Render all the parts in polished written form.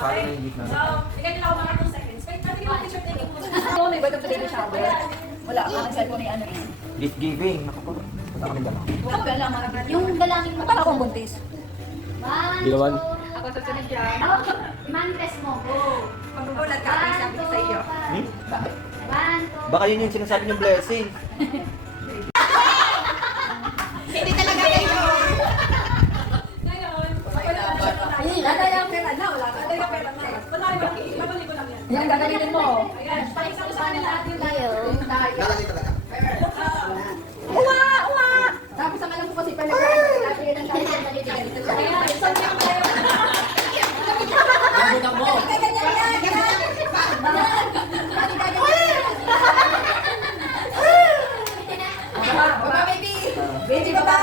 Parang may gitna. So, bigyan nila ako mga 2 seconds. Wait, natin yung picture taking. Ako na iba itong baby shower. Wala ka ng cellphone ni ano eh. Gift giving. Naku po. Wala kami dala. Ako wala mga Yung dalangin mo. Para akong buntis. One, Ginawan. two, Ako susunod dyan. manifest mo. Go. Magugulat ka, may sabi ko sa iyo. Hmm? One, two. Baka yun yung sinasabi niyong blessing. Hindi talaga kayo. Ngayon, Ayun, wala yung pera na. Wala ka. wala yung pera na. Wala yung babalik ko lang yan. Yan, gagalinin mo. Ayan, paisa ko sa kanila lahat yung tayo. Lalaki talaga. Uwa! Uwa! Tapos ang alam ko kasi pala natin ang tayo ng ganito. Ayan, saan niya pala yun? Nabutan mo. Baba, baby! Baby, baba!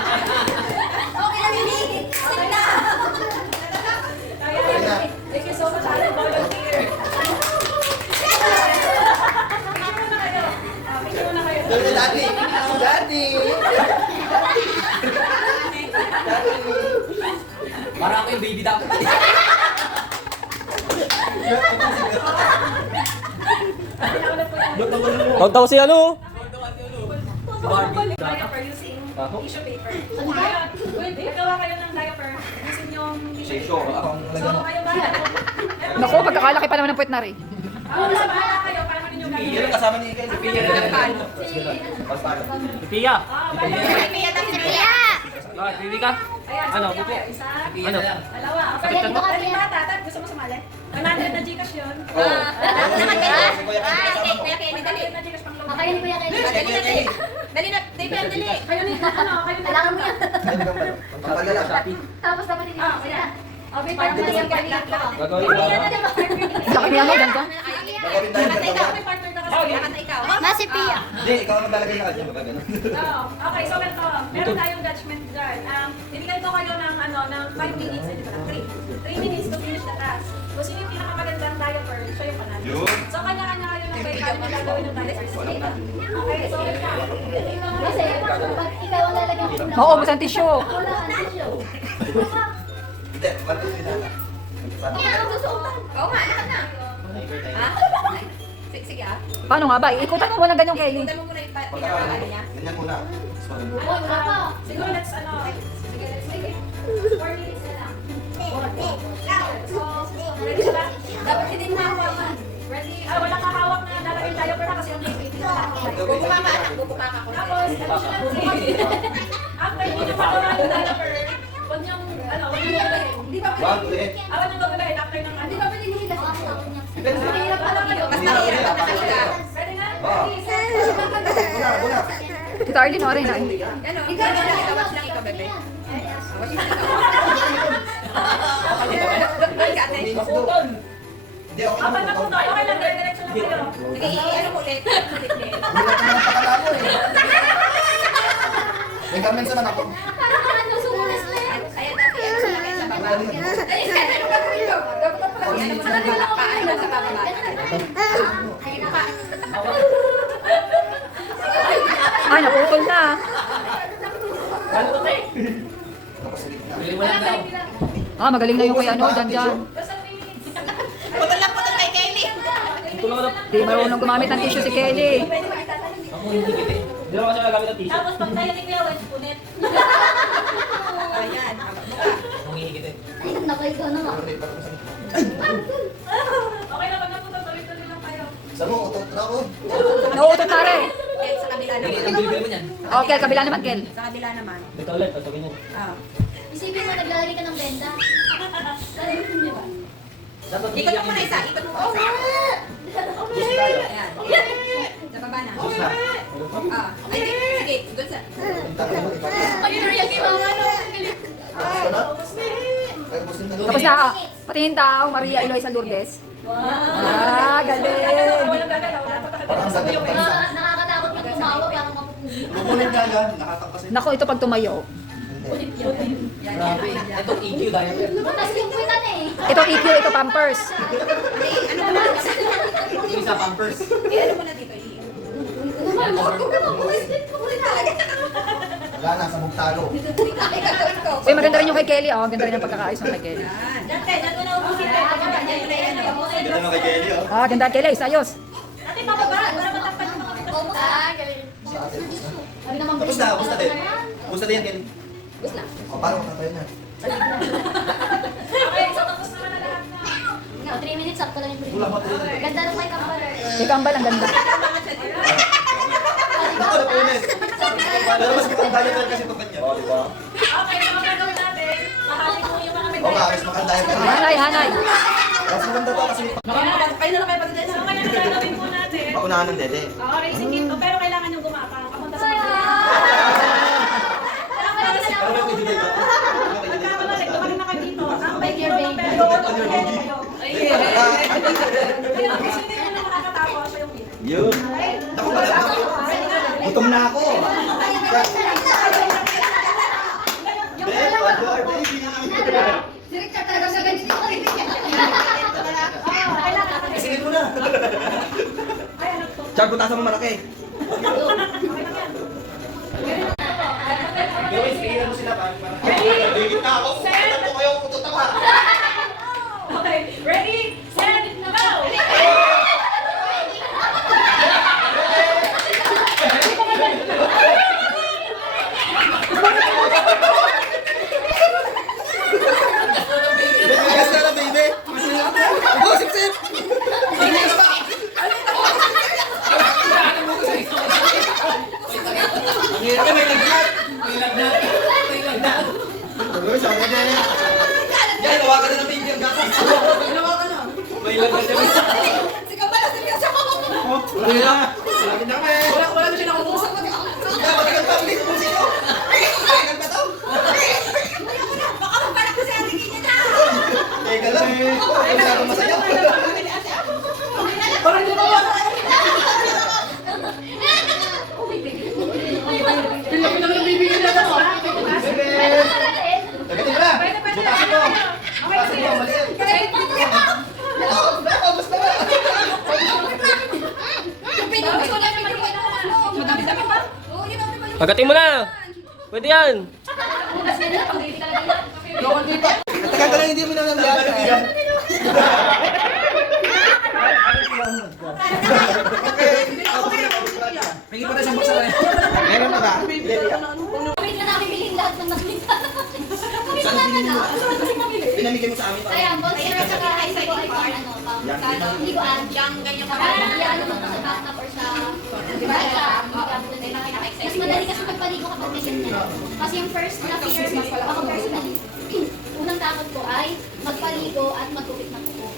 Okay lang, baby! Sit down! Ayan, thank you so much, Alan Volunteer. Picture muna kayo. Daddy. Daddy. Para ako yung baby dapat. Huwag daw si ano? Diaper using tissue paper. Ngayon, wait, gagawa kayo ng diaper using yung tissue Sure. paper. Akong So, kayo ba? Naku, pagkakalaki pa naman ng puwet na rin. Wala ba kayo? Paano ninyo Yan gagawin? ang kasama ni Ken. Pia na lang. Pia. Pia! Ah, pili ka. Ayan, so Ano, kaya buko? kayo, isa, Pia na lang. dalawa. Sige, Pwede ito ka, pwede Pia. bata, tat, gusto mo sumali? 100 na Gcash yun. Naman ka? Sige, kuya Kenny, dali. 100 na Gcash pang loob. Makain kuya kayo. Dali, dali. Dali na, Dave, dali. Kayo ni, ano, kayo ni. Kailangan mo yan. Pagpagala. Tapos dapat hindi Ah, mo sige. sila. Okay, Parang partner nasa ka. Gagawin Ikaw mo. yan na, di ba? Laki niya mo, ganito. Gagawin tayo Ikaw, dalawa. may partner ka kasi. Masi Pia. Hindi, ikaw ang maglalagay na agad. Baka ganun. Oo. Okay, so ganito. Meron tayong judgment dyan. Bibigyan ko kayo ng, ng 5 minutes, hindi pala, 3 minutes to finish the task. Kung sino yung pinakamagandang diaper, siya yung panalo. So, kanya-kanya kayo ng kay paano yung gagawin ng diaper. Okay, so wait lang. Kasi, pag ikaw ang lalagyan ko ng Oo, ubos ang tissue. wala ang tissue. Hindi, ba't yung sinala? Kaya ang susuotan. Oo nga, lahat na. Ha? Sige ah. Paano nga ba? Ikutan mo muna ganyong Kelly. Ganyan muna. Uy, wala pa. Siguro let's, sige, let's make it 4 minutes na lang. So, ready ba? Dapat hindi mo hawakan. Ready? Walang kakawak na lalagay diaper na kasi yung baby na lang. Bubukaka anak, bubukaka ko. Tapos, after nyo pagawa yung diaper, huwag niyong, huwag niyong gagawin. Hindi ba Wag, ulit. Huwag niyong gagawin after ng Hindi ba pwede nila? Mahirap pala kayo. Mas mahirap pag nakahiga. Ready na? Wow. Muna, muna. Tita Arlene, orin na. Ano? Ikaw na lang, ikaw lang ikaw, bebe. Hindi, ako Apat na po to. Okay lang, dire-diretso lang kayo. Sige, ano mo ulit? Hindi na naman pakala mo eh. May comments naman ako. Parang ano, sumulas na yan. Ayan, dati, ano sa lagay sa baba. Ano gagawin ko? Dapat pala, ano mo sa baba? Paano sa baba? Ayun na pa. Ay, naputol na. Pili mo lang daw. Ah, magaling na yung kuya ano, dyan. Basta 3 minutes. Putol kay Kelly. Ito lang na. Di marunong gumamit ng tissue si Kelly. Ako hindi kita. Hindi naman kasi nagamit ng tissue. Tapos pag tayo ni Kuya Wedge, punit. Ayan. Ako hindi kita. Ay, naku, ikaw naman. Okay na, pag napunta, tuloy-tuloy lang kayo. Sa mo, utot na ako. Nauutot na rin. Sa kabila Hindi, naman. ang bibili mo niyan. Okay, kabila naman, Kel. Sa kabila naman. Ito ulit, pasagin niyo. Ah. Isipin mo, naglalagay ka ng benda. Sabihin niyo ba? Dapat Ikot mo muna isa. Ikot mo muna isa. Ayan. Sa baba na. Ah. Ay, sige. Good sa. Ayun, real kay mama, no? Tapos na, patingin tao, Maria Eloisa Lourdes. Ah, galing. Walang gagalaw. Parang sa Yung Nakakatakot pag tumawa, parang mapupugi. Lukulit nga yan, nakakangkas. Naku, ito pag tumayo. Grabe. Ito EQ diaper. Butas yung puwitan eh. Ito EQ, ito Pampers. Ano mo na? Yung isa pampers. Ano mo na dito? Huwag ka mabuhay din. Huwag talaga. Wala na, sabog talo. Uy, maganda rin yung kay Kelly. Oh, maganda rin yung pagkakaayos ng kay Kelly. Dati, dati na ubusin tayo. Ganda naman kay Kelly, oh. Ah, ganda Kelly. Ayos. Dati, bababa. Para matakpan yung mga kapatid. Tapos na, basta din. Basta din yan, Kelly. Gusto na. O, paano katayin na? Okay, so tapos naman na lahat na. No, 3 minutes up ko lang yung Wala ba tayo? Ganda ng mic ang Si Kambal, ang ganda. Ako na po yun eh. Pero mas kitang tayo kasi ito kanya. O, diba? Okay, so ang gagawin natin, mahali mo yung mga O, maayos makandayan ka. Hanay, hanay. Mas maganda to kasi Kayo na lang kayo pati So kaya na gagawin po natin. paunahan ng dede. Oo, racing game to, pero kailangan yung gumapang. Kapunta sa mga. Pero may pwede dito. Pagkakamali, kumali na kayo dito. Ang may Your giro ng baby. pero kaya kasi hindi mo na makakatawa siya yung winner. Yun. Ako pala. Gutom na ako. Si Richard talaga sa ganito. Isingin mo na. Char, butasan mo malaki. Gawin, speaker mo sila pa. Digit na ako. Ano po kayo tututawa? Okay, ready, set, go! Bigas na lang, baby. Go, sip-sip. Ang hirap may lagnat. Uy, sabi niya. Yan, hawakan na ng baby ang gatas. May lagnat niya. Si Kambal, si Kambal. Wala na. Lagi na kami. Wala na siya nakukusap. Kaya, matagal pa, please, kung sino. Kailan ba to? Baka magpanak ko si Ate Kenya na. Teka lang. Ay, masyadong masaya. Parang hindi ko Tagatin mo na. Butasin mo. Butasin mo, maliit. Tapos na ba? Pagkating mo na. Pwede yan. Tagal ka lang hindi mo nangyayari. Pingin pa na siyang buksan rin. Meron na ba? Wait na namin bilhin lahat ng nakita. Pinamigay mo sa amin. Kaya, bolster at saka hindi ko ay pang ano, pang hindi ko add. ganyan Parang ano mo sa backup or sa mas madali kasi magpaligo kapag may ganyan. Kasi yung first na fear, ako personally, unang takot ko ay magpaligo at magkupit ng kuko.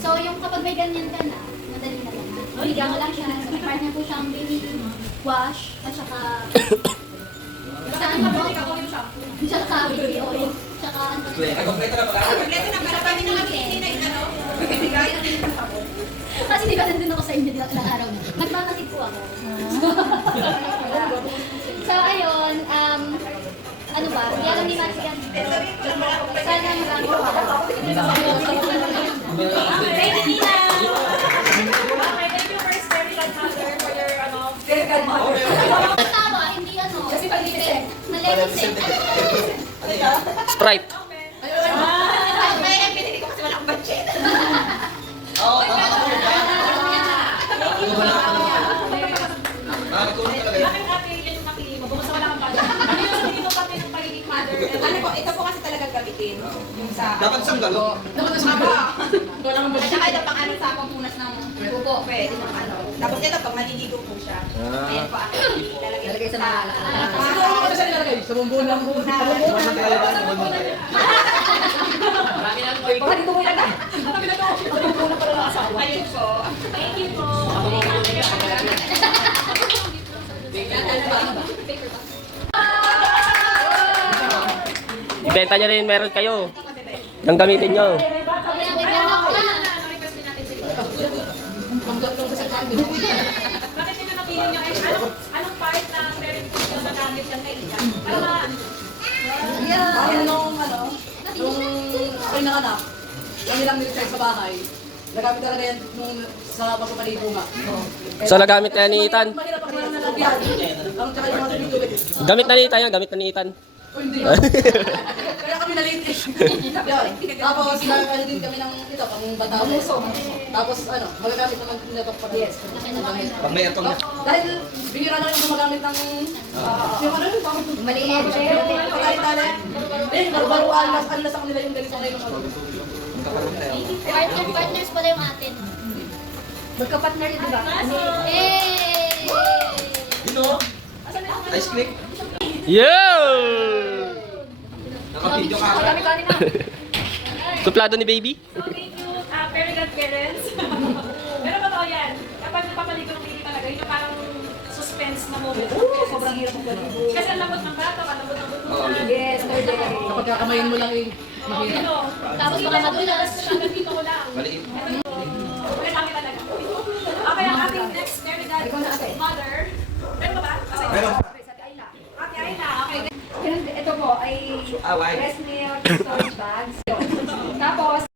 So yung kapag may ganyan ka na, madali na lang. Liga mo lang siya. So may part niya po siyang baby wash at saka saan po? Tsaka baby oil. Tsaka ano? Kompleto na pag-aaral. Kompleto na para kami na magbibigay ng ano. Magbibigay ng sabon. Kasi di ba nandun ako sa inyo ilang araw na. Magmamasid po ako. So ayun, ano ba? Hindi alam ni Matsi yan. Sana marami ko. Ready na! Okay, thank you first, very godmother, for your, very godmother. Tama, hindi ano. Kasi pag-ibig. Nalelisip. Sprite. Kaya pinili ko kasi walang budget. Bakit ate yung napili mo? Bukod sa wala kang budget. Ano yung hindi mo pati yung pagiging mother? Ano po, ito po kasi talaga gamitin. Yung sa... Dapat siyang galo. At saka ito pang ano sa pampunas ng buko. Pwede ng ano. Tapos ito pag maliligo po siya. Ayan po. Ilalagay sa mga Siguro ko na siya nilalagay. Sa bumbuan lang po. Marami na po. Baka dito mo ilagay. Sabi na to. Sa bumbuan para lang asawa. Ayun po. Thank you po. Ibenta nyo rin meron kayo. Ang gamitin nyo. Kaya may meron ako na. Bakit nyo napili nyo? Anong part na meron yung nagamit yung kailan? Para Nung ano, nung ako'y nanganak, kami lang nilitay sa bahay. Nagamit talaga yan nung sa pagpapaligo nga. So nagamit na ni Ethan. Mahirap ako lang nalagyan. Ang tsaka yung mga tubig. Gamit na ni Ethan yan, gamit na ni Ethan. O hindi. Kaya kami na-late eh. Yun. Tapos, ano din kami ng ito, pang Batanes. Tapos, ano, magagamit naman nila ito pag yes. Pag may atong na. Dahil, bihira na rin gumagamit ng, yung ano yun, pang Maliit. pagkaitali. Eh, narubaruan, alas ako nila yung ganito na yung ano. Partners pala yung atin. Magka-partner yun, diba? Hey! Dino, ice cream. Yo! Naka-video ka. Kami kanin na. Suplado ni baby. So, thank you, very good parents. Pero totoo yan. Kapag napapaligo ng baby talaga, yun yung parang suspense na moment. Sobrang hirap ng ganito. Kasi ang lambot ng bata, ang lambot ng butunan. Yes, third day. Kapag kakamayin mo lang eh, mahirap. Ano? Tapos Hindi baka na madulas. siya, nandito ko lang. Maliit. Ito yung wala kami talaga. Okay, ang ating next very good mother. Meron ba ba? Meron. Ate Ayla, okay. Ito po ay Ah, why? breast milk storage bags. Tapos,